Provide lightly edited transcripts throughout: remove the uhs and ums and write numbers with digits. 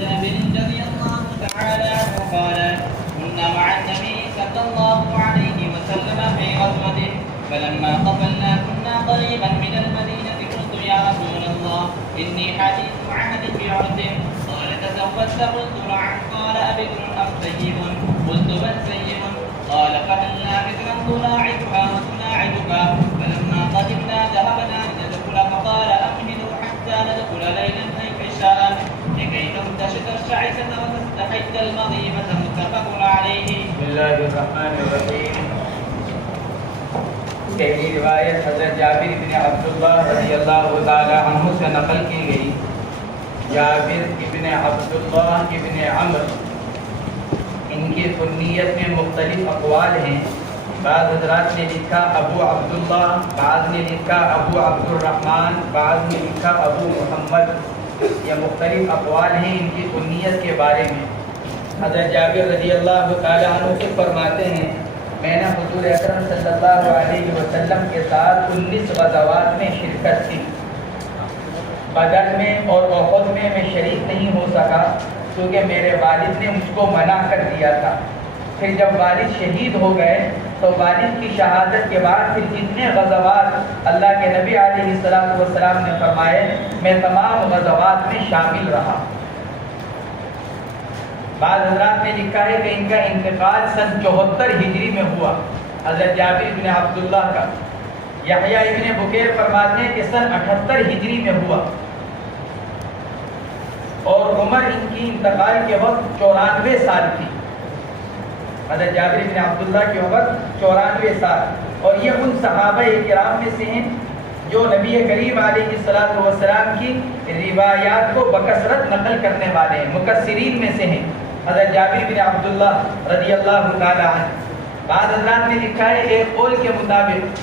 جابر رضي الله تعالى عنه قال كنا مع النبي صلى الله عليه وسلم في غزوة فلما قفلنا كنا قريبا من المدينة قلت يا رسول الله إني حديث عهد بعرض قال تزوجت قلت نعم قال أبكر أم سيب قلت بل سيب قال فهلا بكرا تلاعبها وتلاعبك فلما قدمنا ذهبنا لندخل فقال أمهلوا حتى ندخل ليلا أي عشاء لكي تنتشط الشعثة وتستحد المضيمة متفق عليه. بسم الله الرحمن الرحیم. پہلی روایت حضرت جابر بن عبداللہ رضی اللہ تعالی عنہ سے نقل کی گئی. جابر ابن عبداللہ ابن عمر، ان کی کنیت میں مختلف اقوال ہیں. بعض حضرات نے لکھا ابو عبداللہ، بعض نے لکھا ابو عبد الرحمن، بعض نے لکھا ابو محمد. یہ مختلف اقوال ہیں ان کی کنیت کے بارے میں. حضرت جابر رضی اللہ تعالی عنہ سے فرماتے ہیں میں نے حضور اکرم صلی اللہ علیہ وسلم کے ساتھ 19 غزوات میں شرکت کی. بدر میں اور احد میں شریک نہیں ہو سکا کیونکہ میرے والد نے مجھ کو منع کر دیا تھا. پھر جب والد شہید ہو گئے تو والد کی شہادت کے بعد پھر جتنے غزوات اللہ کے نبی علیہ السلام نے فرمائے میں تمام غزوات میں شامل رہا. بعض حضرات نے لکھا ہے کہ ان کا انتقال سن 74 ہجری میں ہوا، حضرت جابر بن عبداللہ کا. یحییٰ ابن بکیر فرماتے ہیں کہ سن 78 ہجری میں ہوا، اور عمر ان کی انتقال کے وقت 94 سال تھی. حضرت جابر بن عبداللہ کی عمر 94 سال، اور یہ ان صحابہ کرام میں سے ہیں جو نبی کریم علیہ السلام کی روایات کو بکثرت نقل کرنے والے ہیں، مکثرین میں سے ہیں حضرت جابر بن عبداللہ رضی اللہ تعالی عنہ. بعض حضرات نے لکھا ہے ایک قول کے مطابق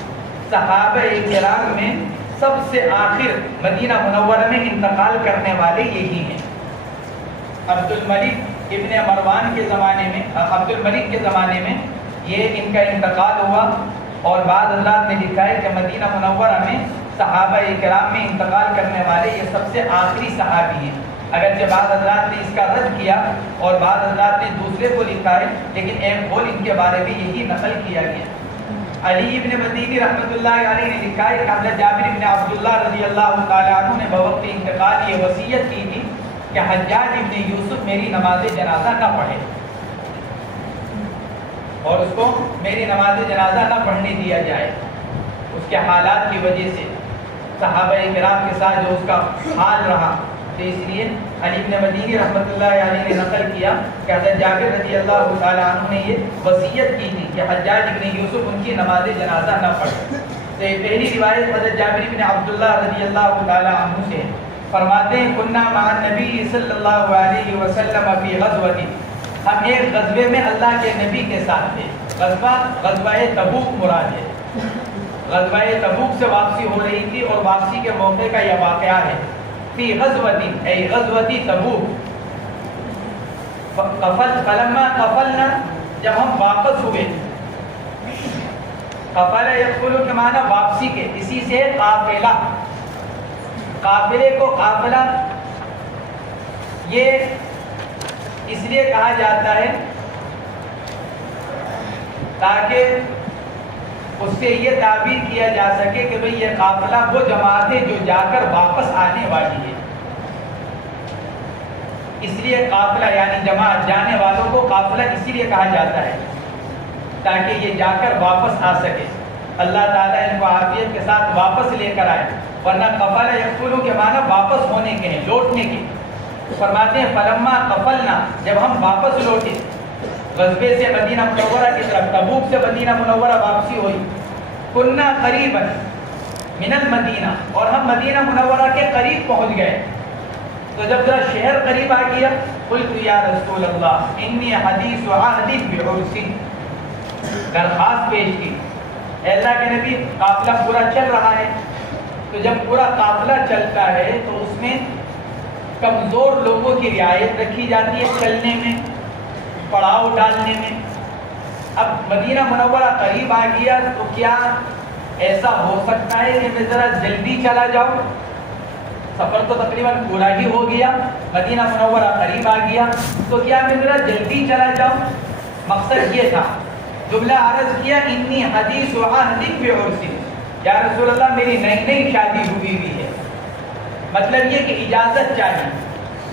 صحابہ کرام میں سب سے آخر مدینہ منورہ میں انتقال کرنے والے یہی ہیں. عبد الملک ابن مروان کے زمانے میں، عبد الملک کے زمانے میں یہ ان کا انتقال ہوا. اور بعض حضرات نے لکھا ہے کہ مدینہ منورہ میں صحابہ کرام میں انتقال کرنے والے یہ سب سے آخری صحابی ہیں. اگرچہ بعض حضرات نے اس کا رد کیا اور بعض حضرات نے دوسرے کو لکھا ہے، لیکن ایک قول ان کے بارے میں یہی نقل کیا گیا. علی ابن مدینی رحمۃ اللہ علیہ نے لکھا ہے کہ حضرت جابر ابن عبداللہ رضی اللہ تعالی عنہ نے بوقت انتقال یہ وصیت کی تھی کہ حجاج ابن یوسف میری نماز جنازہ نہ پڑھے اور اس کو میری نماز جنازہ نہ پڑھنے دیا جائے. اس کے حالات کی وجہ سے صحابہ کرام کے ساتھ جو اس کا حال رہا، تو اس لیے علی ابن مدینی رحمۃ اللہ علیہ نے نقل کیا کہ حضرت جابر رضی اللہ تعالی عنہ نے یہ وصیت کی تھی کہ حجاج ابن یوسف ان کی نماز جنازہ نہ پڑھے. تو یہ پہلی روایت حضرت جابر ابن عبداللہ رضی اللہ تعالی عنہ سے فرماتے ہیں کنا مع النبی صلی اللہ علیہ وسلم فی غزوۃ، ہم ایک غزوے میں اللہ کے نبی کے ساتھ تھے. غزوہ تبوک مراد ہے. غزوہ تبوک سے واپسی ہو رہی تھی اور واپسی کے موقع کا یہ واقعہ ہے. فی غزوۃ ای غزوۃ تبوک. فلما قفلنا، جب ہم واپس ہوئے، قفل یقفل کے معنی واپسی کے، اسی سے قافلہ، قافلے کو قافلہ یہ اس لیے کہا جاتا ہے تاکہ اس سے یہ تعبیر کیا جا سکے کہ بھئی یہ قافلہ وہ جماعت ہے جو جا کر واپس آنے والی ہے. اس لیے قافلہ یعنی جماعت، جانے والوں کو قافلہ اسی لیے کہا جاتا ہے تاکہ یہ جا کر واپس آ سکے. اللہ تعالیٰ ان کو عافیت کے ساتھ واپس لے کر آئے، ورنہ قفل یقفل کے معنی واپس ہونے کے ہیں، لوٹنے کے. فرماتے ہیں فلما قفلنا، جب ہم واپس لوٹے غزوے سے مدینہ منورہ کی طرف، تبوک سے مدینہ منورہ واپسی ہوئی، کننا قریبا من المدینہ، اور ہم مدینہ منورہ کے قریب پہنچ گئے. تو جب ذرا شہر قریب آ گیا، قلت یا رسول اللہ انی حدیث عہد بعرس، درخواست پیش کی اے اللہ کے نبی قافلہ پورا چل رہا ہے. تو جب پورا قافلہ چلتا ہے تو اس میں کمزور لوگوں کی رعایت رکھی جاتی ہے، چلنے میں، پڑاؤ ڈالنے میں. اب مدینہ منورہ قریب آ گیا تو کیا ایسا ہو سکتا ہے کہ میں ذرا جلدی چلا جاؤں؟ سفر تو تقریباً پورا ہی ہو گیا، مدینہ منورہ قریب آ گیا، تو کیا میں ذرا جلدی چلا جاؤں؟ مقصد یہ تھا. جملہ عرض کیا انی حدیث و عہد بعرس، یا رسول اللہ میری نئی نئی شادی ہوئی ہے. مطلب یہ کہ اجازت چاہیے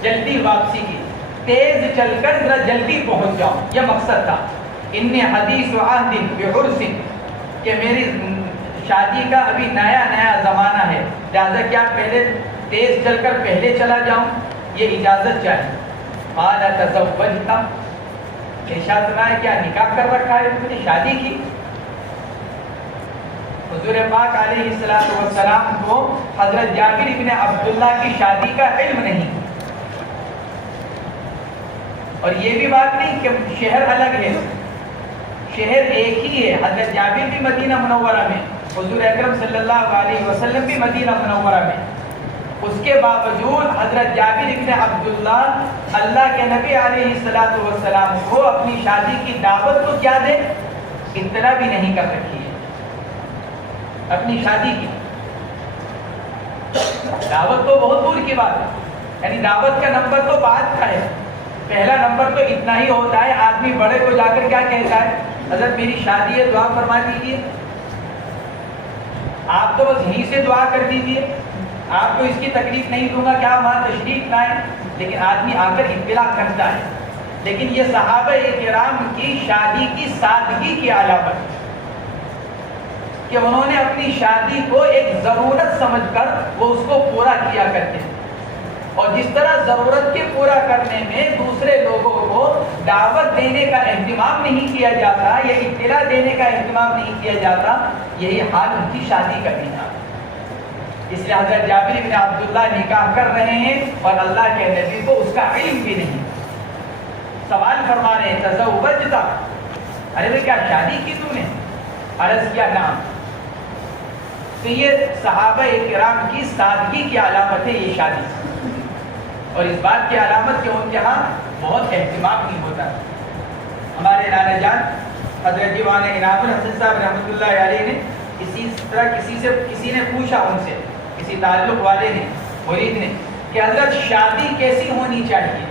جلدی واپسی کی، تیز چل کر ذرا جلدی پہنچ جاؤں، یہ مقصد تھا. انی حدیث و عہد بعرس، کہ میری شادی کا ابھی نیا نیا زمانہ ہے، لہٰذا کیا پہلے تیز چل کر پہلے چلا جاؤں؟ یہ اجازت چاہیے. قال تزوجت، ارشاد فرمایا کیا نکاح کر رکھا ہے تم نے، شادی کی؟ حضور پاک علیہ السلام کو حضرت جابر بن عبداللہ کی شادی کا علم نہیں، اور یہ بھی بات نہیں کہ شہر الگ ہے، شہر ایک ہی ہے. حضرت جابر بھی مدینہ منورہ میں، حضور اکرم صلی اللہ علیہ وسلم بھی مدینہ منورہ میں. اس کے باوجود حضرت جابر بن عبداللہ اللہ کے نبی علیہ السلام کو اپنی شادی کی دعوت تو کیا دے، اطلاع بھی نہیں کر رکھی ہے. اپنی شادی کی دعوت تو بہت دور کی بات ہے، یعنی دعوت کا نمبر تو بعد کا ہے. پہلا نمبر تو اتنا ہی ہوتا ہے، آدمی بڑے کو جا کر کیا کہتا ہے، حضرت میری شادی ہے دعا فرما دیجیے. آپ تو بس یہیں سے دعا کر دیجیے، آپ کو اس کی تکلیف نہیں دوں گا کہ آپ وہاں تشریف لائیں. لیکن آدمی آ کر اطلاع کرتا ہے. لیکن یہ صحابہ کرام کی شادی کی سادگی کی علامت کہ انہوں نے اپنی شادی کو ایک ضرورت سمجھ کر وہ اس کو پورا کیا کرتے ہیں. اور جس طرح ضرورت کے پورا کرنے میں دوسرے لوگوں کو دعوت دینے کا اہتمام نہیں کیا جاتا یا اطلاع دینے کا اہتمام نہیں کیا جاتا، یہی حال ان کی شادی کا بھی تھا. اس لیے حضرت جابر بن عبداللہ نکاح کر رہے ہیں اور اللہ کے نبی کو اس کا علم بھی نہیں. سوال فرما رہے ہیں تزوجت، ارے بھائی کیا شادی کی تم نے؟ عرض کیا نام. تو یہ صحابہ کرام کی سادگی کی علامت ہے یہ شادی، اور اس بات کی علامت کہ ان کے ہاں بہت اہتمام نہیں ہوتا. ہمارے نانا جان حضرت دیوان انعام الحسن صاحب رحمۃ اللہ علیہ نے اسی طرح کسی نے پوچھا ان سے، کسی تعلق والے نے، مرید نے، کہ حضرت شادی کیسی ہونی چاہیے،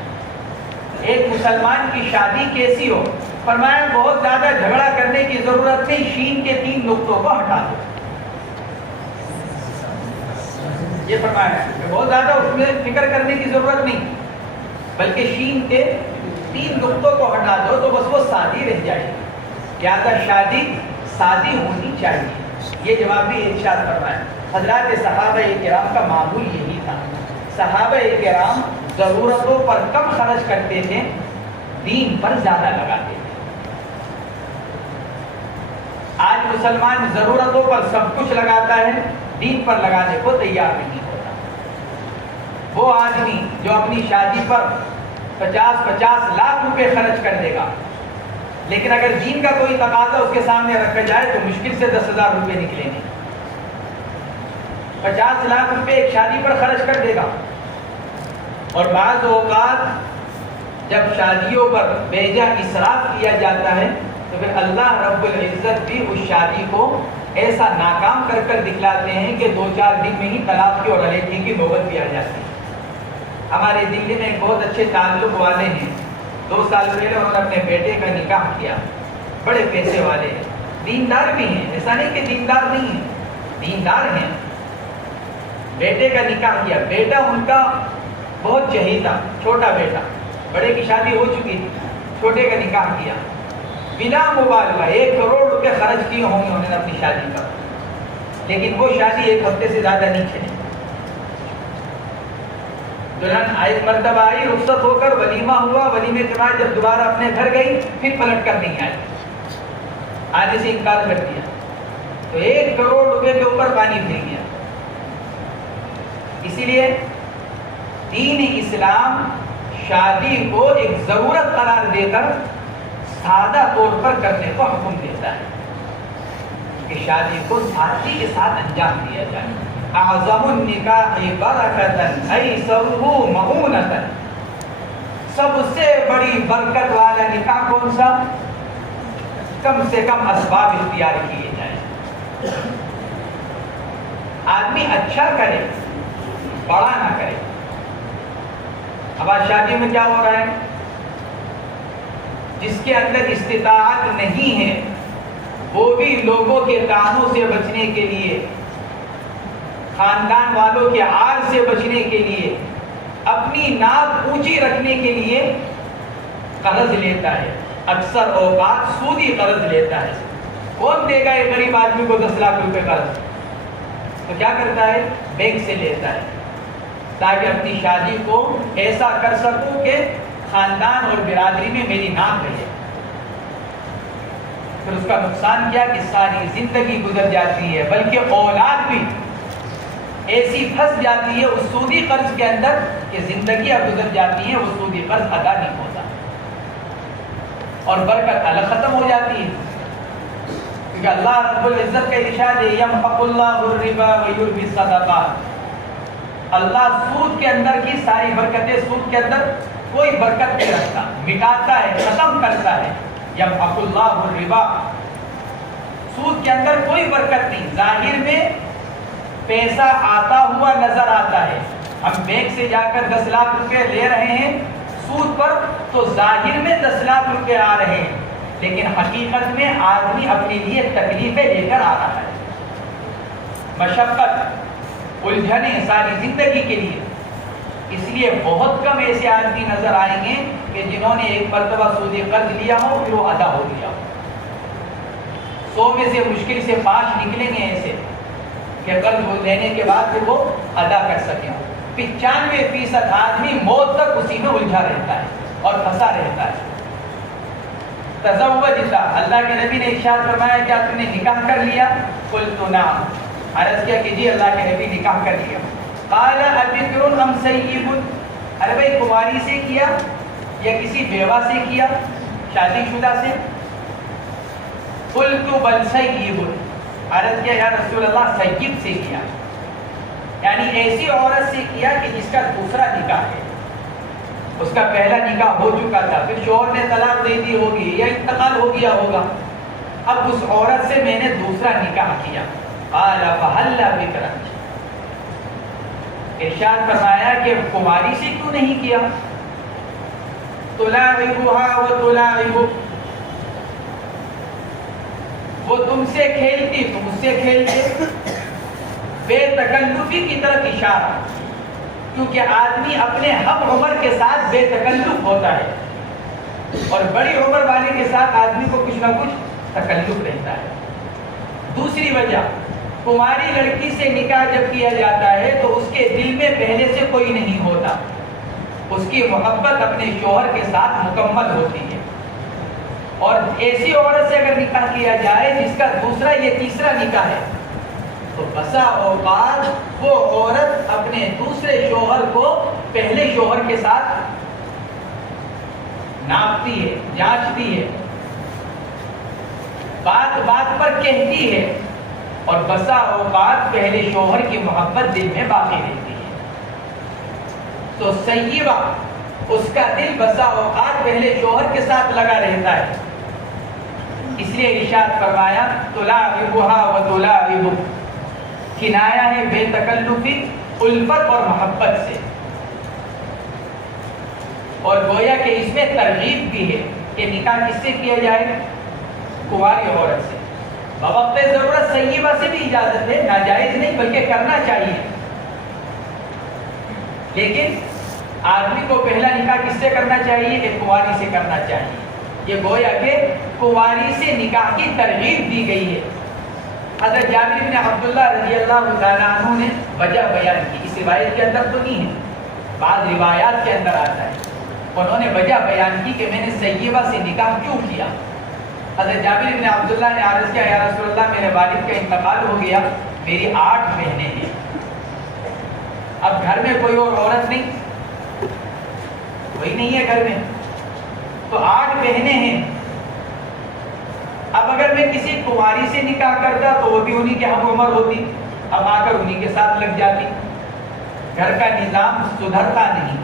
ایک مسلمان کی شادی کیسی ہو؟ فرمایا بہت زیادہ جھگڑا کرنے کی ضرورت نہیں، شین کے 3 نقطوں کو ہٹا دو. یہ فرمایا ہے کہ بہت زیادہ اس میں فکر کرنے کی ضرورت نہیں، بلکہ شین کے 3 نقطوں کو ہٹا دو تو بس وہ سادی رہ جائے گی. لہٰذا شادی سادی ہونی چاہیے. یہ جواب بھی ارشاد فرمایا. حضرات صحابہ کرام کا معمول یہی تھا. صحابہ کرام ضرورتوں پر کم خرچ کرتے تھے، دین پر زیادہ لگاتے تھے. آج مسلمان ضرورتوں پر سب کچھ لگاتا ہے، دین پر لگانے کو تیار نہیں ہوتا. وہ آدمی جو اپنی شادی پر 50 لاکھ روپے خرچ کر دے گا، لیکن اگر دین کا کوئی تقاضا اس کے سامنے رکھا جائے تو مشکل سے 10,000 روپے نکلیں گے. 50 لاکھ روپے ایک شادی پر خرچ کر دے گا. اور بعض اوقات جب شادیوں پر بیجا اسراف کیا جاتا ہے تو پھر اللہ رب العزت بھی اس شادی کو ایسا ناکام کر کر دکھلاتے ہیں کہ 2-4 دن میں ہی طلاق کی اور علیحدگی کی نوبت بھی آ جاتی ہے. ہمارے دلی میں ایک بہت اچھے تعلق والے ہیں، 2 سال پہلے انہوں نے اپنے بیٹے کا نکاح کیا. بڑے پیسے والے ہیں، دیندار بھی ہیں، ایسا نہیں کہ دیندار نہیں ہیں، دیندار ہیں. بیٹے کا نکاح کیا. بیٹا ان کا بہت چہیتا، چھوٹا بیٹا، بڑے کی شادی ہو چکی تھی، چھوٹے کا نکاح کیا. بنا مبالغہ 1 کروڑ روپے خرچ کیے ہوں گے انہوں نے اپنی شادی پر، لیکن وہ شادی 1 ہفتے سے زیادہ نہیں چلی. دلہن ایک مرتبہ آئی، رخصت ہو کر ولیمہ ہوا، ولیمے کے بعد جب دوبارہ اپنے گھر گئی پھر پلٹ کر نہیں آئی، آنے سے انکار کر دیا. تو 1 کروڑ روپے کے اوپر پانی پھر گیا. اسی لیے دین اسلام شادی کو ایک ضرورت قرار دے کر سادہ طور پر کرنے کو حکم دیتا ہے کہ شادی کو سادگی کے ساتھ انجام دیا جائے. اعظم النکاح برکتاً ایسرہ مؤونۃ، سب سے بڑی برکت والا نکاح کون سا؟ کم سے کم اسباب اختیار کیے جائیں. آدمی اچھا کرے، بڑا نہ کرے. اب آج شادی میں کیا ہو رہا ہے؟ جس کے اندر استطاعت نہیں ہے وہ بھی لوگوں کے طعنوں سے بچنے کے لیے، خاندان والوں کے عار سے بچنے کے لیے، اپنی ناک اونچی رکھنے کے لیے قرض لیتا ہے. اکثر اوقات سودی قرض لیتا ہے. کون دے گا ایک غریب آدمی کو 10 لاکھ روپے قرض؟ تو کیا کرتا ہے؟ بینک سے لیتا ہے تاکہ اپنی شادی کو ایسا کر سکوں کہ خاندان اور برادری میں میری نام رہے. پھر اس کا نقصان کیا کہ ساری زندگی گزر جاتی ہے، بلکہ اولاد بھی ایسی پھنس جاتی ہے اس سودی قرض کے اندر کہ زندگیاں گزر جاتی ہیں، وہ سودی قرض ادا نہیں ہوتا اور برکت الگ ختم ہو جاتی ہے. کیونکہ اللہ رب العزت کا ارشاد ہے یمحق اللہ الربا ویربی الصدقات. اللہ سود کے اندر کی ساری برکتیں، سود کے اندر کوئی برکت نہیں رکھتا، مٹاتا ہے، ختم کرتا ہے. یمحق اللہ الربا، سود کے اندر کوئی برکت نہیں. ظاہر میں پیسہ آتا ہوا نظر آتا ہے. ہم بینک سے جا کر 10 لاکھ روپے لے رہے ہیں سود پر، تو ظاہر میں 10 لاکھ روپے آ رہے ہیں، لیکن حقیقت میں آدمی اپنے لیے تکلیفیں لے کر آ رہا ہے، مشقت، الجھنیں ساری زندگی کے لیے. اس لیے بہت کم ایسے آدمی نظر آئیں گے کہ جنہوں نے ایک مرتبہ سودی قرض لیا ہو پھر وہ ادا ہو گیا ہو. 100 میں سے مشکل سے 5 نکلیں گے ایسے کہ قرض لینے کے بعد پھر وہ ادا کر سکیں. 95% آدمی موت تک اسی میں الجھا رہتا ہے اور پھنسا رہتا ہے. تزوج اللہ کے نبی نے ارشاد فرمایا کیا تم نے نکاح کر لیا؟ قلت نعم، عرض کیا کہ جی اللہ کے نبی نکاح کر لیا. قال ابکر ام سیب، ارے بھائی کماری سے کیا یا کسی بیوہ سے کیا، شادی شدہ سے؟ قلت بل سیب، عرض کیا یا رسول اللہ سیب سے کیا، یعنی ایسی عورت سے کیا کہ جس کا دوسرا نکاح ہے. اس کا پہلا نکاح ہو چکا تھا، پھر شوہر نے طلاق دے دی ہوگی یا انتقال ہو گیا ہوگا، اب اس عورت سے میں نے دوسرا نکاح کیا. قال فهل بکرا، ارشاد فرمایا کہ کماری سے کیوں نہیں کیا؟ تلاعبها وتلاعبك، وہ تم سے کھیلتی تم اس سے کھیلتے. بے تکلفی کی طرف اشارہ، کیونکہ آدمی اپنے ہم عمر کے ساتھ بے تکلف ہوتا ہے اور بڑی عمر والے کے ساتھ آدمی کو کچھ نہ کچھ تکلف رہتا ہے. دوسری وجہ، کماری لڑکی سے نکاح جب کیا جاتا ہے تو اس کے دل میں پہلے سے کوئی نہیں ہوتا، اس کی محبت اپنے شوہر کے ساتھ مکمل ہوتی ہے. اور ایسی عورت سے اگر نکاح کیا جائے جس کا دوسرا یا تیسرا نکاح ہے تو بسا اوقات وہ عورت اپنے دوسرے شوہر کو پہلے شوہر کے ساتھ ناپتی ہے، جانچتی ہے، بات بات پر کہتی ہے، اور بسا اوقات پہلے شوہر کی محبت دل میں باقی رہتی ہے. تو سیبہ، اس کا دل بسا اوقات پہلے شوہر کے ساتھ لگا رہتا ہے. اس لیے ارشاد فرمایا تلاعبها وتلاعبك، کنایا ہے بے تکلفی، الفت اور محبت سے. اور گویا کہ اس میں ترغیب بھی ہے کہ نکاح کس سے کیا جائے؟ کنواری عورت سے. بوقت ضرورت سیبہ سے بھی اجازت ہے، ناجائز نہیں بلکہ کرنا چاہیے. لیکن آدمی کو پہلا نکاح کس سے کرنا چاہیے؟ ایک کنواری سے کرنا چاہیے. یہ گویا کہ کنواری سے نکاح کی ترغیب دی گئی ہے. حضرت جابر بن عبداللہ رضی اللہ تعالیٰ عنہ نے وجہ بیان کی، اس روایت کے اندر تو نہیں ہے، بعض روایات کے اندر آتا ہے. انہوں نے وجہ بیان کی کہ میں نے سیبہ سے نکاح کیوں کیا. حضرت جابر بن عبداللہ نے عرض کیا یا رسول اللہ میرے والد کا انتقال ہو گیا، میری 8 بہنیں ہیں، اب گھر میں کوئی اور عورت نہیں، کوئی نہیں ہے گھر میں، تو 8 بہنیں ہیں. اب اگر میں کسی کنواری سے نکاح کرتا تو وہ بھی انہی کے ہم عمر ہوتی، اب آ کر انہی کے ساتھ لگ جاتی، گھر کا نظام سدھرتا نہیں.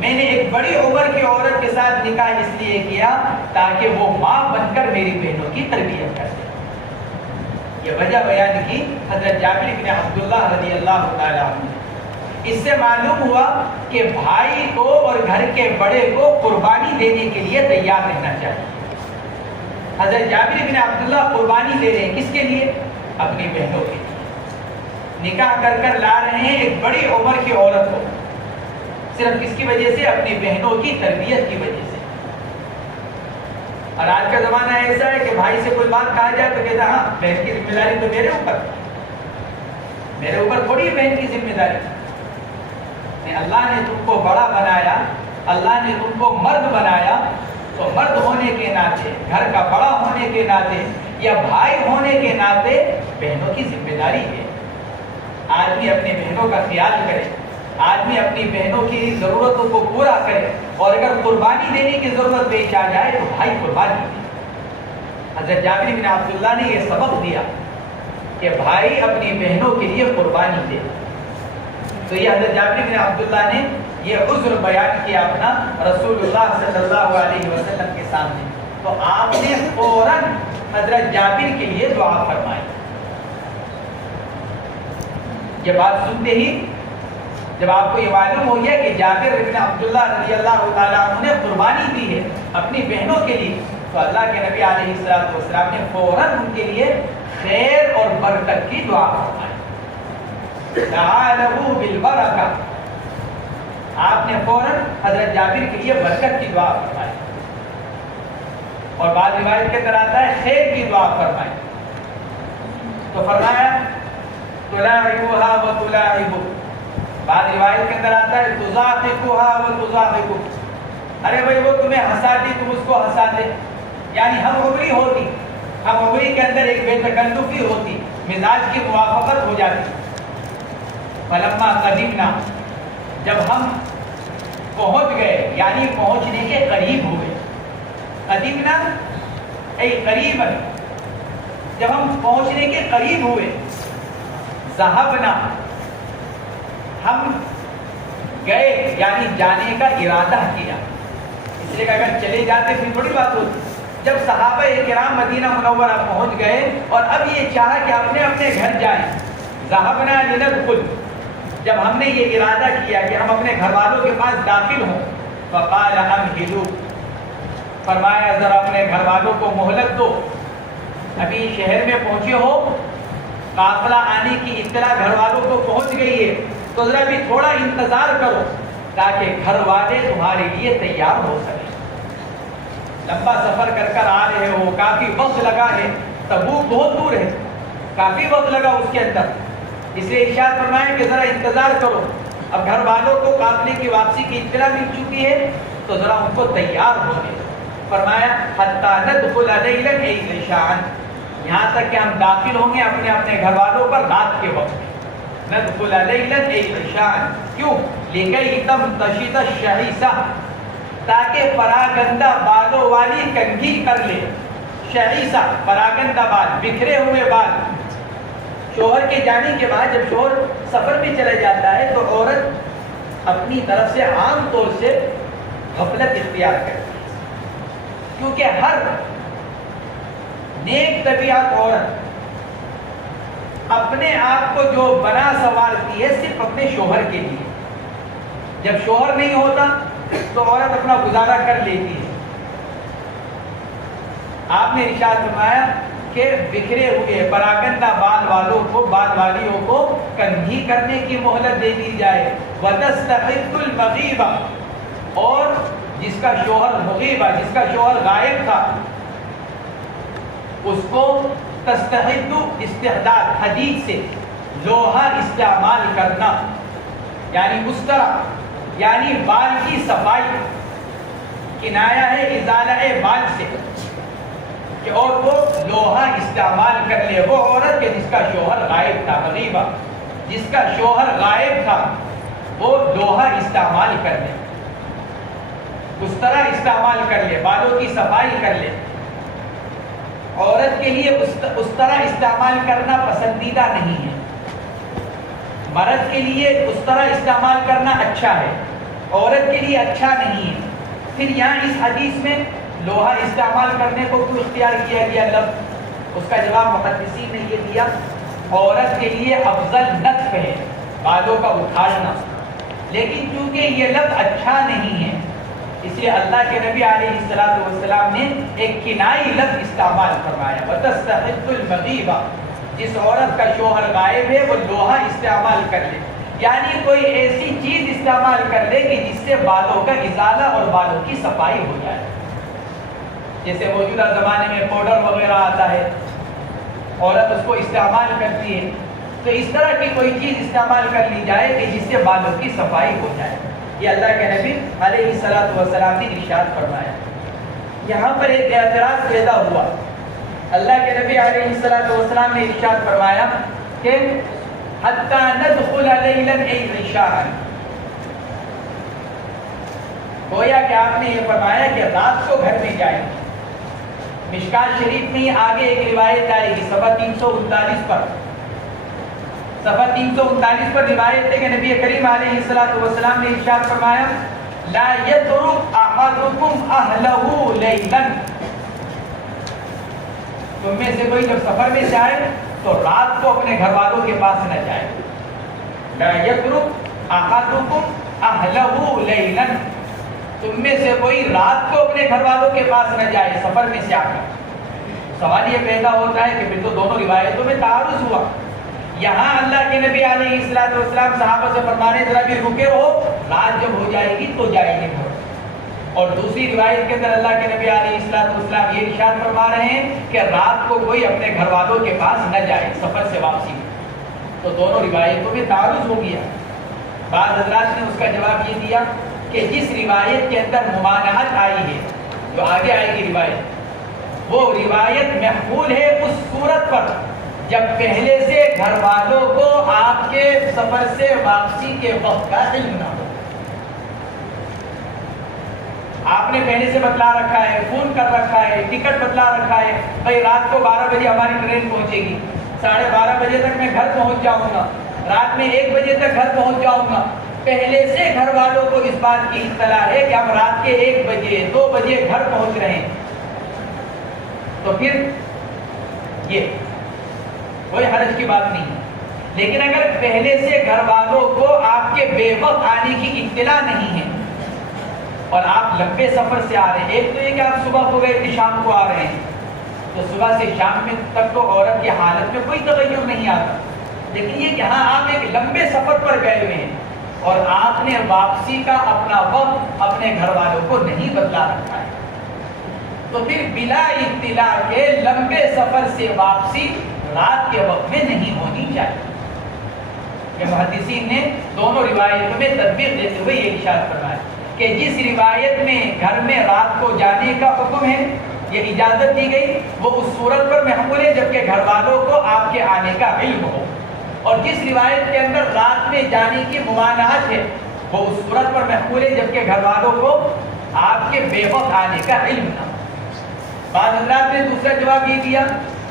میں نے ایک بڑی عمر کی عورت کے ساتھ نکاح اس لیے کیا تاکہ وہ ماں بن کر میری بہنوں کی تربیت کر سکے. یہ وجہ بیان کی حضرت جابر بن عبداللہ رضی اللہ تعالیٰ عنہ. اس سے معلوم ہوا کہ بھائی کو اور گھر کے بڑے کو قربانی دینے کے لیے تیار رہنا چاہیے۔ حضرت جابر بن عبداللہ قربانی دے رہے ہیں، کس کے لیے؟ اپنی بہنوں کے لیے۔ نکاح کر کر لا رہے ہیں ایک بڑی عمر کی عورت کو، صرف کس کی وجہ سے؟ اپنی بہنوں کی تربیت کی وجہ سے۔ اور آج کا زمانہ ایسا ہے کہ بھائی سے کوئی بات کہا جائے تو کہتا ہے ہاں بہن کی ذمہ داری تو میرے اوپر تھوڑی بہن کی ذمہ داری۔ اللہ نے تم کو بڑا بنایا، اللہ نے تم کو مرد بنایا، تو مرد ہونے کے ناطے، گھر کا بڑا ہونے کے ناطے یا بھائی ہونے کے ناطے بہنوں کی ذمہ داری ہے۔ آدمی اپنی بہنوں کا خیال کرے، آدمی اپنی بہنوں کی ضرورتوں کو پورا کرے، اور اگر قربانی دینے کی ضرورت پیش آ جائے تو بھائی قربانی دے۔ حضرت جابر بن عبداللہ نے یہ سبق دیا کہ بھائی اپنی بہنوں کے لیے قربانی دے۔ تو یہ حضرت جابر بن عبداللہ نے یہ عذر بیان کیا اپنا رسول اللہ صلی اللہ علیہ وسلم کے سامنے، تو آپ نے فوراً حضرت جابر کے لیے دعا فرمائی۔ یہ بات سنتے ہی جب آپ کو یہ معلوم ہو گیا کہ جابر بن عبداللہ رضی اللہ تعالیٰ عنہ نے قربانی دی ہے اپنی بہنوں کے لیے، تو اللہ کے نبی علیہ السلام نے فوراً ان کے لیے خیر اور برکت کی دعا فرمائی۔ دعا لہو بالبرکہ، آپ نے فوراً حضرت جابر کے لیے برکت کی دعا فرمائی، اور بعض روایت کے اندر آتا ہے خیر کی دعا فرمائی۔ تو فرمایا تلاعبھا و تلاعبک، بعض روایت کے اندر آتا ہے تضاحکھا و تضاحکک، ارے بھائی وہ تمہیں ہنساتی تم اس کو ہنسا دے، یعنی ہم عمری ہوتی، ہم عمری کے اندر ایک بے تکلفی ہوتی، مزاج کی موافقت ہو جاتی۔ فلما قدمنا، جب ہم پہنچ گئے یعنی پہنچنے کے قریب ہوئے، قدمنا ای قریبا، جب ہم پہنچنے کے قریب ہوئے، ذهبنا، ہم گئے یعنی جانے کا ارادہ کیا، اس لیے کہ اگر چلے جاتے پھر تھوڑی بات ہوتی۔ جب صحابہ کرام مدینہ منورہ پہنچ گئے اور اب یہ چاہا کہ اپنے اپنے گھر جائیں، ذهبنا لندخل، جب ہم نے یہ ارادہ کیا کہ ہم اپنے گھر والوں کے پاس داخل ہوں، فقال امہلوا، فرمایا ذرا اپنے گھر والوں کو مہلت دو، ابھی شہر میں پہنچے ہو، قافلہ آنے کی اطلاع گھر والوں کو پہنچ گئی ہے، تو ذرا بھی تھوڑا انتظار کرو تاکہ گھر والے تمہارے لیے تیار ہو سکیں۔ لمبا سفر کر کر آ رہے ہو، کافی وقت لگا ہے، تبوک بہت دور ہے، کافی وقت لگا اس کے اندر، اس لیے ارشاد فرمایا کہ ذرا انتظار کرو۔ اب گھر والوں کو قافلے کی واپسی کی اطلاع مل چکی ہے تو ذرا ان کو تیار ہونے دو۔ فرمایا حتی ندخل لیلا ای عشاء، یہاں تک کہ ہم داخل ہوں گے اپنے اپنے گھر والوں پر رات کے وقت میں۔ ندخل لیلا ای عشاء، کیوں؟ لکی تمتشط الشعیثہ، تاکہ پراگندہ بالوں والی کنگھی کر لے۔ شعیثہ پراگندہ بال، بکھرے ہوئے بال۔ شوہر کے جانے کے بعد جب شوہر سفر میں چلا جاتا ہے تو عورت اپنی طرف سے عام طور سے غفلت اختیار کرتی ہے، کیونکہ ہر نیک طبیعت عورت اپنے آپ کو جو بنا سنوارتی ہے صرف اپنے شوہر کے لیے، جب شوہر نہیں ہوتا تو عورت اپنا گزارا کر لیتی ہے۔ آپ نے ارشاد فرمایا کہ بکھرے ہوئے پراگندہ بال والوں کو، بال والیوں کو کنگھی کرنے کی مہلت دے دی جائے۔ وَتَسْتَحِدُّ الْمَغِيبَ، اور جس کا شوہر مغیبہ، جس کا شوہر غائب تھا، اس کو تستحد استحداد، حدید سے لوہا استعمال کرنا، یعنی اس طرح، یعنی بال کی صفائی، کنایا ہے ازالہ بال سے، کہ اور وہ لوہا استعمال کر لے۔ وہ عورت کہ جس کا شوہر غائب تھا، مغیبہ، جس کا شوہر غائب تھا، وہ لوہا استعمال کر لے، اس طرح استعمال کر لے، بالوں کی صفائی کر لے۔ عورت کے لیے اس طرح استعمال کرنا پسندیدہ نہیں ہے، مرد کے لیے اس طرح استعمال کرنا اچھا ہے، عورت کے لیے اچھا نہیں ہے۔ پھر یہاں اس حدیث میں لوہا استعمال کرنے کو کیوں اختیار کیا گیا لفظ؟ اس کا جواب محدثین نے یہ دیا، عورت کے لیے افضل نتف ہے بالوں کا اکھاڑنا، لیکن چونکہ یہ لفظ اچھا نہیں ہے اس لیے اللہ کے نبی علیہ السلام نے ایک کنائی لفظ استعمال فرمایا، وَتَسْتَحِدُّ الْمَغِيبَ، جس عورت کا شوہر غائب ہے وہ لوہا استعمال کر لے، یعنی کوئی ایسی چیز استعمال کر لے کہ جس سے بالوں کا ازالہ اور بالوں کی صفائی ہو جائے. جیسے موجودہ زمانے میں پاؤڈر وغیرہ آتا ہے، عورت اس کو استعمال کرتی ہے، تو اس طرح کی کوئی چیز استعمال کر لی جائے کہ جس سے بالوں کی صفائی ہو جائے. یہ اللہ کے نبی علیہ السلام نے ارشاد فرمایا. یہاں پر ایک اعتراض پیدا ہوا. اللہ کے نبی علیہ السلام نے ارشاد فرمایا کہ حتی ندخل لیلا ای عشاء، گویا کہ آپ نے یہ فرمایا کہ رات کو گھر میں جائیں. مشکات شریف میں آگے ایک روایت آئے گی صفحہ 339 پر. صفحہ 339 پر روایت ہے کہ نبی کریم علیہ السلام نے ارشاد فرمایا لا یترک احدکم اہلہ لیلا، تم میں سے کوئی جب سفر میں جائے تو رات کو اپنے گھر والوں کے پاس نہ جائے. لا یترک احدکم اہلہ لیلا، تم میں سے کوئی رات کو اپنے گھر والوں کے پاس نہ جائے سفر میں سے آ کر. سوال یہ پیدا ہوتا ہے کہ پھر تو دونوں روایتوں میں تعارض ہوا. یہاں اللہ کے نبی علیہ السلام صحابہ سے فرمانے ذرا بھی رکے رہو، رات جب ہو جائے گی تو جائیں گے گھر. اور دوسری روایت کے اندر اللہ کے نبی علیہ السلام یہ ارشاد فرما رہے ہیں کہ رات کو کوئی اپنے گھر والوں کے پاس نہ جائے سفر سے واپسی میں. تو دونوں روایتوں میں تعارض ہو گیا. بعض حضرات نے اس کا جواب یہ دیا کہ جس روایت کے اندر ممانعت آئی ہے، جو آگے آئے گی روایت، وہ روایت محمول ہے اس صورت پر جب پہلے سے گھر والوں کو آپ کے سفر سے واپسی کے وقت کا علم نہ ہو. آپ نے پہلے سے بتلا رکھا ہے، فون کر رکھا ہے، ٹکٹ بتلا رکھا ہے، بھائی رات کو 12 بجے ہماری ٹرین پہنچے گی، 12:30 بجے تک میں گھر پہنچ جاؤں گا، رات میں 1 بجے تک گھر پہنچ جاؤں گا. پہلے سے گھر والوں کو اس بات کی اطلاع ہے کہ ہم رات کے 1 بجے 2 بجے گھر پہنچ رہے ہیں، تو پھر یہ کوئی حرج کی بات نہیں. لیکن اگر پہلے سے گھر والوں کو آپ کے بے وقت آنے کی اطلاع نہیں ہے اور آپ لمبے سفر سے آ رہے ہیں، ایک تو یہ کہ آپ صبح کو گئے کہ شام کو آ رہے ہیں، تو صبح سے شام میں تک تو عورت کی حالت میں کوئی تغیر نہیں آتا. لیکن یہ کہ ہاں آپ ایک لمبے سفر پر گئے ہوئے ہیں اور آپ نے واپسی کا اپنا وقت اپنے گھر والوں کو نہیں بدلا رکھا ہے، تو پھر بلا اطلاع کے لمبے سفر سے واپسی رات کے وقت میں نہیں ہونی چاہیے. کہ محدثین نے دونوں روایتوں میں تطبیق دیتے ہوئے یہ ارشاد فرمایا کہ جس روایت میں گھر میں رات کو جانے کا حکم ہے، یہ اجازت دی گئی، وہ اس صورت پر محمول ہے جبکہ گھر والوں کو آپ کے آنے کا علم ہو. اور جس روایت کے اندر رات میں جانے کی ممانعت ہے، وہ اس صورت پر محمول ہے جبکہ گھر والوں کو آپ کے بے وقت آنے کا علم نہ ہو. بعض حضرات نے دوسرا جواب یہ دیا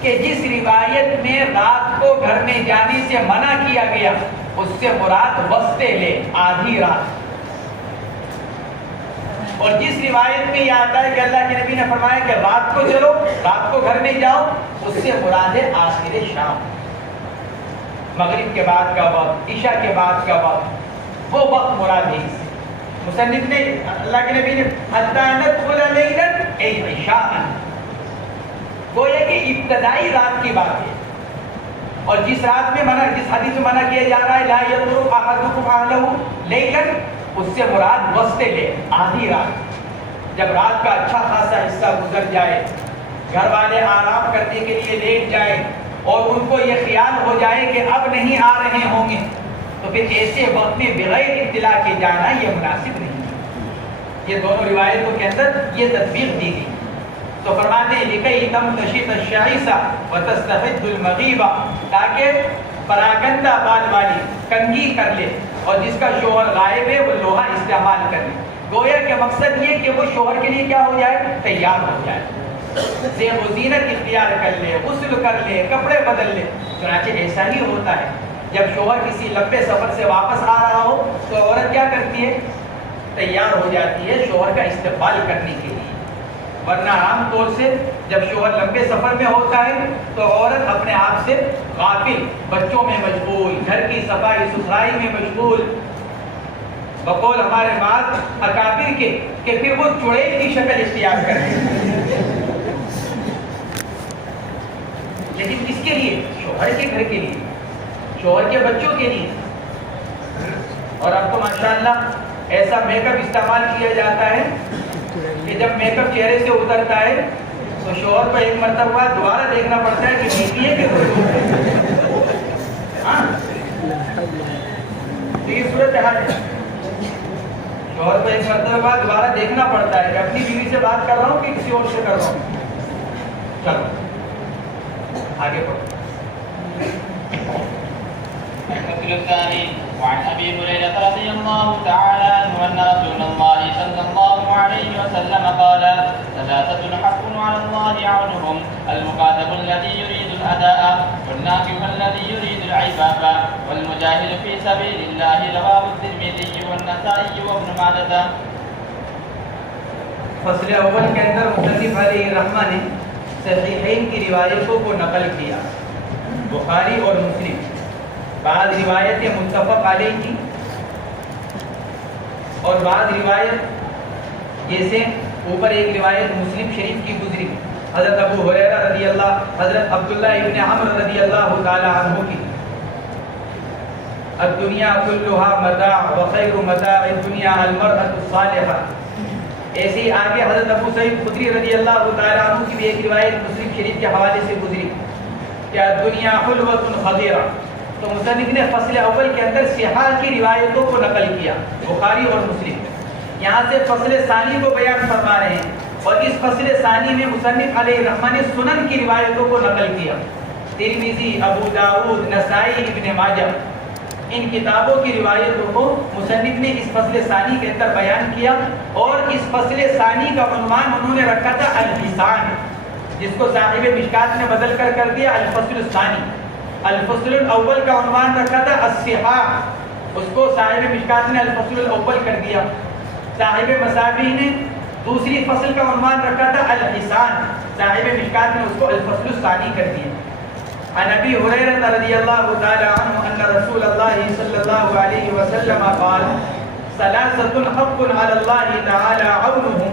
کہ جس روایت میں رات کو گھر میں جانے سے منع کیا گیا، اس سے مراد وسط لے، آدھی رات. اور جس روایت میں یہ آتا ہے کہ اللہ کے نبی نے فرمایا کہ رات کو چلو، رات کو گھر میں جاؤ، اس سے مراد ہے آخر شام، مغرب کے بعد کا وقت، عشاء کے بعد کا وقت، وہ وقت مراد ہے. مصنف نے اللہ کے نبی نے حتی ندخل لیلا ای عشاء، گویا کہ ابتدائی رات کی بات ہے. اور جس رات میں منع، جس حدیث میں منع کیا جا رہا ہے لا یضرب احدکم اہلہ لیلا، اس سے مراد وسط لے، آدھی رات. جب رات کا اچھا خاصا حصہ گزر جائے، گھر والے آرام کرنے کے لیے لیٹ جائیں اور ان کو یہ خیال ہو جائے کہ اب نہیں آ رہے ہوں گے، تو پھر ایسے وقت میں بغیر اطلاع کے جانا یہ مناسب نہیں. یہ دونوں روایتوں کے اندر یہ تطبیق دی گئی. تو فرماتے ہیں لِكَيْ تَمْتَشِطَ الشَّعِثَ وَتَسْتَفِدُّ الْمَغِيبَ، تاکہ پراگندہ بال والی کنگھی کر لے اور جس کا شوہر غائب ہے وہ لوہا استعمال کر لے. گویا کہ مقصد یہ کہ وہ شوہر کے لیے کیا ہو جائے، تیار ہو جائے، زیب و زینت اختیار کر لے، غسل کر لے، کپڑے بدل لے. چنانچہ ایسا ہی ہوتا ہے جب شوہر کسی لمبے سفر سے واپس آ رہا ہو تو عورت کیا کرتی ہے، تیار ہو جاتی ہے شوہر کا استقبال کرنے کے لیے. ورنہ عام طور سے جب شوہر لمبے سفر میں ہوتا ہے تو عورت اپنے آپ سے غافل، بچوں میں مشغول، گھر کی صفائی ستھرائی میں مشغول، بقول ہمارے بعض اکابر کے کہ پھر وہ چڑیل کی شکل اختیار کریں، لیکن کس کے لیے؟ شوہر کے گھر کے لیے، شوہر کے بچوں کے لیے. اور اب تو ماشاءاللہ ایسا میک اپ استعمال کیا جاتا ہے کہ جب میک اپ چہرے سے اترتا ہے تو شوہر کو ایک مرتبہ دوبارہ دیکھنا پڑتا ہے کہ بیٹی ہے کہ ہاں یہ صورت حال ہے. شوہر کو ایک مرتبہ دوبارہ دیکھنا پڑتا ہے کہ اپنی بیوی سے بات کر رہا ہوں کہ کسی اور سے کر رہا ہوں. چلو آگے بڑھو. المثل الثاني وعن ابي هريره رضي الله تعالى عنه ان رسول الله صلى الله عليه وسلم قال ثلاثه حق على الله عونهم المكاتب الذي يريد الاداء والناكح الذي يريد العفاف والمجاهد في سبيل الله رواه الترمذي والنسائي وابن ماجه. فصل اول کے اندر مصنف علیہ الرحمہ نے صحیحین کی روایتوں کو نقل کیا، بخاری اور مسلم. بعض روایتیں متفق علیہ کی اور بعض روایت جیسے اوپر ایک روایت مسلم شریف کی گزری حضرت ابو ہریرہ رضی اللہ، حضرت عبداللہ ابن عمرو رضی اللہ تعالی عنہ کی، الدنیا کلها متاع وخیر متاع الدنیا المرأة الصالحہ. ایسے ہی آگے حضرت ابو سعید خدری رضی اللہ تعالی عنہ کی بھی ایک روایت مسلم شریف کے حوالے سے گزری کہ الدنیا حلوۃ خضرہ. تو مصنف نے فصل اول کے اندر صحاح کی روایتوں کو نقل کیا، بخاری اور مسلم. یہاں سے فصل ثانی کو بیان فرما رہے ہیں اور اس فصل ثانی میں مصنف علیہ الرحمہ نے سنن کی روایتوں کو نقل کیا. ترمذی، ابو داؤد، نسائی، ابن ماجہ، ان کتابوں کی روایتوں کو مصنف نے اس فصل ثانی کے اندر بیان کیا. اور اس فصل ثانی کا عنوان انہوں نے رکھا تھا الحسان، جس کو صاحب مشکات نے بدل کر دیا الفصل الثانی. الفصل الاول کا عنوان رکھا تھا الصحاح، اس کو صاحب مشکات نے الفصل الاول کر دیا. صاحب مصابیح نے دوسری فصل کا عنوان رکھا تھا الحسان، صاحب مشکات نے اس کو الفصل الثانی کر دیا. عن ابی ہریرہ رضی اللہ تعالی عنہ ان رسول اللہ صلی اللہ علیہ وسلم قال ثلاثۃ حق علی اللہ تعالی عونهم.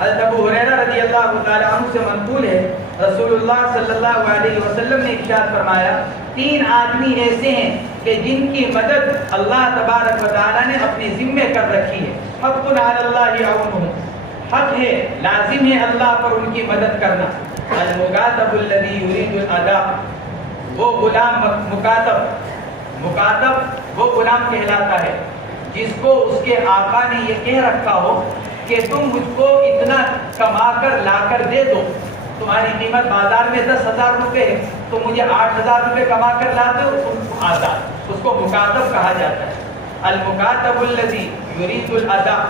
حضرت ابو ہریرہ رضی اللہ تعالی عنہ سے منقول ہے رسول اللہ صلی اللہ علیہ وسلم نے ارشاد فرمایا، تین آدمی ایسے ہیں کہ جن کی مدد اللہ تبارک و تعالی نے اپنے ذمے کر رکھی ہے. حق علی اللہ عونهم، حق ہے، لازم ہے اللہ پر ان کی مدد کرنا. المکاتب الذی یرید الاداء، وہ غلام مکاتب وہ غلام کہلاتا ہے جس کو اس کے آقا نے یہ کہہ رکھا ہو کہ تم مجھ کو اتنا کما کر لا کر دے دو. تمہاری قیمت بازار میں 10,000 روپے ہے تو مجھے 8,000 روپے کما کر لا دو، تم آزاد. اس کو مکاتب کہا جاتا ہے. المکاتب الذی یرید الاداء،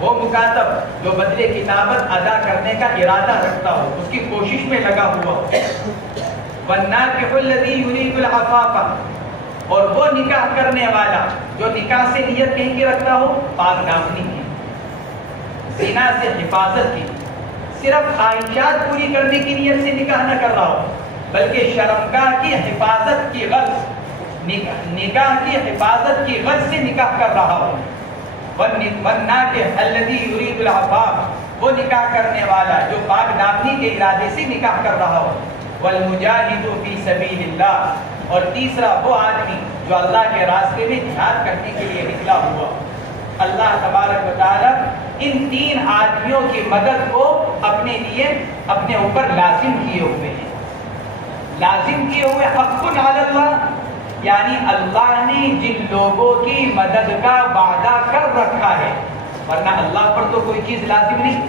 وہ مکاتب جو بدلے کتابت ادا کرنے کا ارادہ رکھتا ہو، اس کی کوشش میں لگا ہوا ہو. والناکح الذی یرید العفاف، اور وہ نکاح کرنے والا جو نکاح سے نیت کہیں کی رکھتا ہو پاک دامنی کی، زنا سے حفاظت کی، صرف خواہشات پوری کرنے کی نیت سے نکاح نہ کر رہا ہو بلکہ شرمگاہ کی حفاظت کی غرض، نکاح کی حفاظت کی غرض سے نکاح کر رہا ہو. والناکح الذی یرید العفاف، وہ نکاح کرنے والا جو پاک دامنی کے ارادے سے نکاح کر رہا ہو. والمجاہد فی سبیل اللہ، اور تیسرا وہ آدمی جو اللہ کے راستے میں جہاد کرنے کے لیے نکلا ہوا. اللہ تبارک و تعالی ان تین آدمیوں کی مدد کو اپنے لیے اپنے اوپر لازم کیے ہوئے ہیں. لازم کیے ہوئے حق علی اللہ، یعنی اللہ نے جن لوگوں کی مدد کا وعدہ کر رکھا ہے، ورنہ اللہ پر تو کوئی چیز لازم نہیں،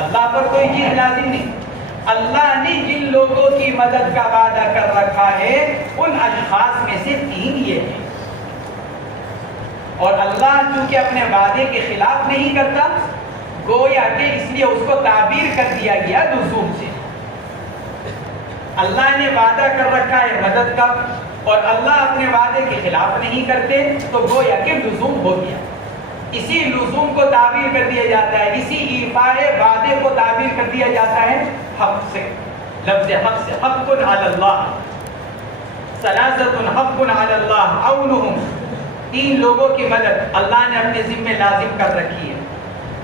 اللہ پر کوئی چیز لازم نہیں. اللہ نے جن لوگوں کی مدد کا وعدہ کر رکھا ہے ان اشخاص میں سے تین یہ ہیں. اور اللہ چونکہ اپنے وعدے کے خلاف نہیں کرتا، گویا کہ اس لیے اس کو تعبیر کر دیا گیا لزوم سے. اللہ نے وعدہ کر رکھا ہے مدد کا اور اللہ اپنے وعدے کے خلاف نہیں کرتے تو گویا کہ لزوم ہو گیا. اسی لزوم کو تعبیر کر دیا جاتا ہے، اسی ایفاء وعدے کو تعبیر کر دیا جاتا ہے حق سے، لفظ حق سے. حق علی اللہ، ثلاثۃ حق علی اللہ عونهم، 3 لوگوں کی مدد اللہ نے اپنے ذمہ لازم کر رکھی ہے.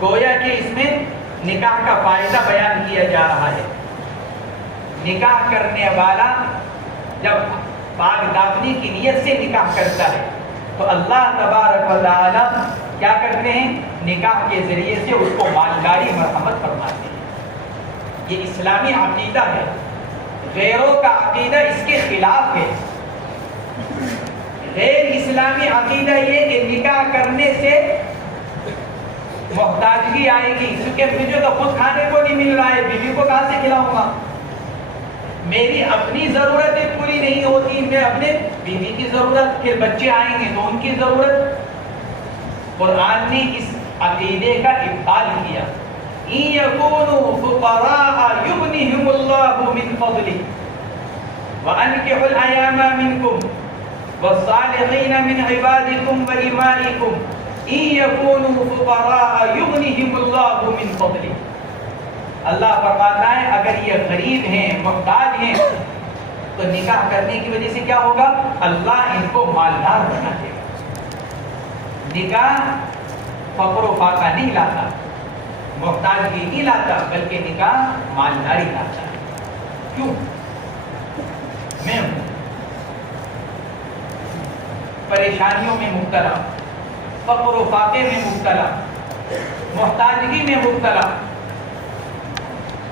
گویا کہ اس میں نکاح کا فائدہ بیان کیا جا رہا ہے. نکاح کرنے والا جب پاک دامنی کی نیت سے نکاح کرتا ہے تو اللہ تبارک و تعالی کیا کرتے ہیں؟ نکاح کے ذریعے سے اس کو مالداری مرحمت فرماتے ہیں. یہ اسلامی عقیدہ ہے. غیروں کا عقیدہ اس کے خلاف ہے. غیر اسلامی عقیدہ یہ کہ نکاح کرنے سے محتاجگی آئے گی، کیونکہ مجھے تو خود کھانے کو نہیں مل رہا ہے، بیوی کو کہاں سے کھلاؤں گا، میری اپنی ضرورتیں پوری نہیں ہوتی، میں اپنے بیوی کی ضرورت، پھر بچے آئیں گے تو ان کی ضرورت. قرآن نے اس عقیدے کا ابطال کیا. إِن يَكُونُوا فُقَرَاءَ يُغْنِهِمُ اللَّهُ مِنْ فَضْلِهِ وَأَنكِحُوا الْأَيَامَ مِنكُمْ وَالصَّالِحِينَ مِنْ عِبَادِكُمْ وَإِمَائِكُمْ إِن يَكُونُوا فُقَرَاءَ يُغْنِهِمُ اللَّهُ مِنْ فَضْلِهِ. اللہ فرماتا ہے اگر یہ غریب ہیں، محتاج ہیں، تو نکاح کرنے کی وجہ سے کیا ہوگا؟ اللہ ان کو مالدار بنا دے گا. نکاح فقر و فاقہ نہیں لاتا، محتاجگی نہیں لاتا، بلکہ نکاح مالداری لاتا ہے. کیوں؟ میں ہوں پریشانیوں میں مبتلا، فقر و فاقے میں مبتلا، محتاجگی میں مبتلا.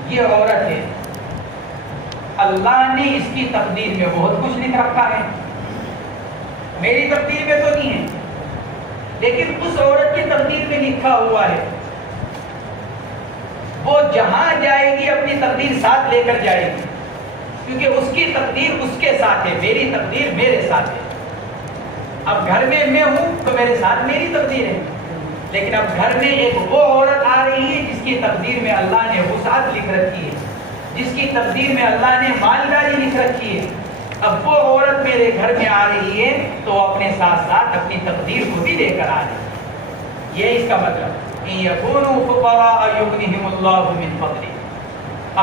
یہ عورت ہے، اللہ نے اس کی تقدیر میں بہت کچھ لکھ رکھا ہے، میری تقدیر میں تو نہیں ہے، لیکن اس عورت کی تقدیر میں لکھا ہوا ہے. وہ جہاں جائے گی اپنی تقدیر ساتھ لے کر جائے گی، کیونکہ اس کی تقدیر اس کے ساتھ ہے، میری تقدیر میرے ساتھ ہے. اب گھر میں ہوں تو میرے ساتھ میری تقدیر ہے، لیکن اب گھر میں ایک وہ عورت آ رہی ہے جس کی تقدیر میں اللہ نے وسعت لکھ رکھی ہے، جس کی تقدیر میں اللہ نے مالداری لکھ رکھی ہے. اب وہ عورت میرے گھر میں آ رہی ہے تو وہ اپنے ساتھ ساتھ اپنی تقدیر کو بھی لے کر آ رہی ہے. یہ اس کا مطلب إِن يَكُونُوا فُقَرَاءَ يُغْنِهِمُ اللَّهُ مِنْ فَضْلِهِ.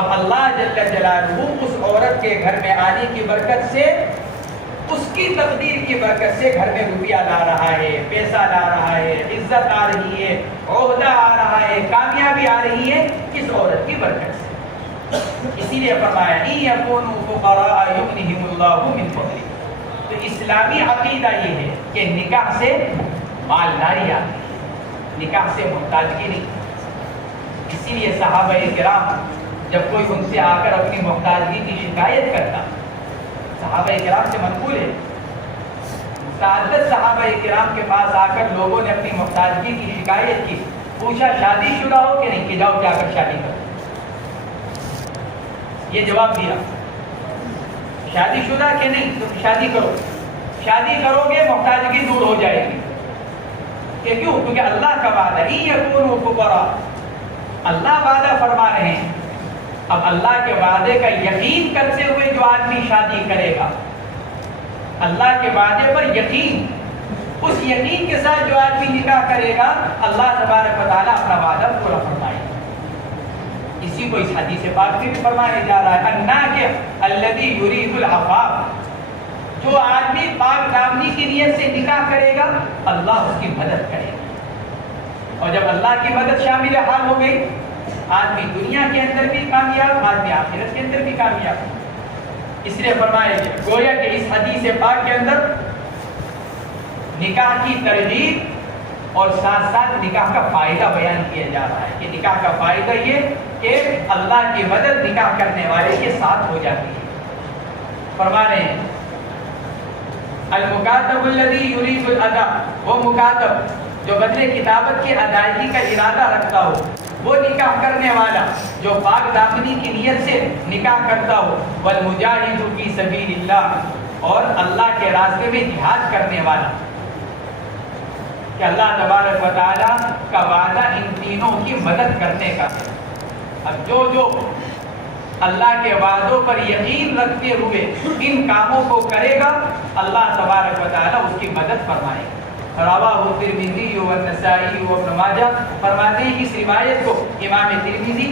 اب اللہ جل جلالہ اس عورت کے گھر میں آنے کی برکت سے، اس کی تقدیر کی برکت سے گھر میں روپیہ لا رہا ہے، پیسہ لا رہا ہے، عزت آ رہی ہے، عہدہ آ رہا ہے، کامیابی آ رہی ہے اس عورت کی برکت سے. اسی لیے فرمایا إِن يَكُونُوا فُقَرَاءَ يُغْنِهِمُ اللَّهُ مِنْ فَضْلِهِ. تو اسلامی عقیدہ یہ ہے کہ نکاح سے مالداری آتی ہے، نکاح سے محتاجگی نہیں. اسی لیے صحابہ کرام جب کوئی ان سے آ کر اپنی محتاجگی کی شکایت کرتا، صحابہ کرام سے منقول ہے، متعدد صحابہ کرام کے پاس آ کر لوگوں نے اپنی محتاجگی کی شکایت کی، پوچھا شادی شدہ ہو کہ نہیں، کہ جاؤ جا کر شادی کرو. یہ جواب دیا شادی شدہ کہ نہیں تو شادی کرو، شادی کرو گے محتاجگی دور ہو جائے گی. کہ کیوں؟ کیونکہ اللہ کا وعدہ إِن يَكُونُوا فُقَرَاءَ، اللہ وعدہ فرما رہے ہیں. اب اللہ کے وعدے کا یقین کرتے ہوئے جو آدمی شادی کرے گا، اللہ کے وعدے پر یقین، اس یقین کے ساتھ جو آدمی نکاح کرے گا، اللہ تبارک و تعالیٰ اپنا وعدہ پورا فرمائے گا. اسی کو اس حدیث پاک میں بھی فرمایا جا رہا ہے الناکح الذی یرید العفاف. جو آدمی پاک دامنی کی نیت سے نکاح کرے گا اللہ اس کی مدد کرے گا. اور جب اللہ کی مدد شامل حال ہو گئی، آدمی دنیا کے اندر بھی کامیاب، آدمی آخرت کے اندر بھی کامیاب. اس لیے فرمایا گیا گویا کہ اس حدیث پاک کے اندر نکاح کی ترغیب اور ساتھ ساتھ نکاح کا فائدہ بیان کیا جا رہا ہے کہ نکاح کا فائدہ یہ کہ اللہ کی مدد نکاح کرنے والے کے ساتھ ہو جاتی ہے. فرما رہے ہیں المکاتب الذی یرید الادا، وہ مکاتب جو بدلے کتابت کی ادائیگی کا ارادہ رکھتا ہو، وہ نکاح کرنے والا جو پاک دامنی کی نیت سے نکاح کرتا ہو، والمجاہد فی سبیل اللہ، اور اللہ کے راستے میں جہاد کرنے والا. کہ اللہ تبارک و تعالیٰ کا وعدہ ان تینوں کی مدد کرنے کا ہے. اب جو اللہ کے وعدوں پر یقین رکھتے ہوئے ان کاموں کو کرے گا، اللہ تبارک و تعالیٰ اس کی مدد فرمائے گا. رواہ ترمذی و النسائی و ابن ماجہ فرماتے ہیں اس روایت کو امام ترمذی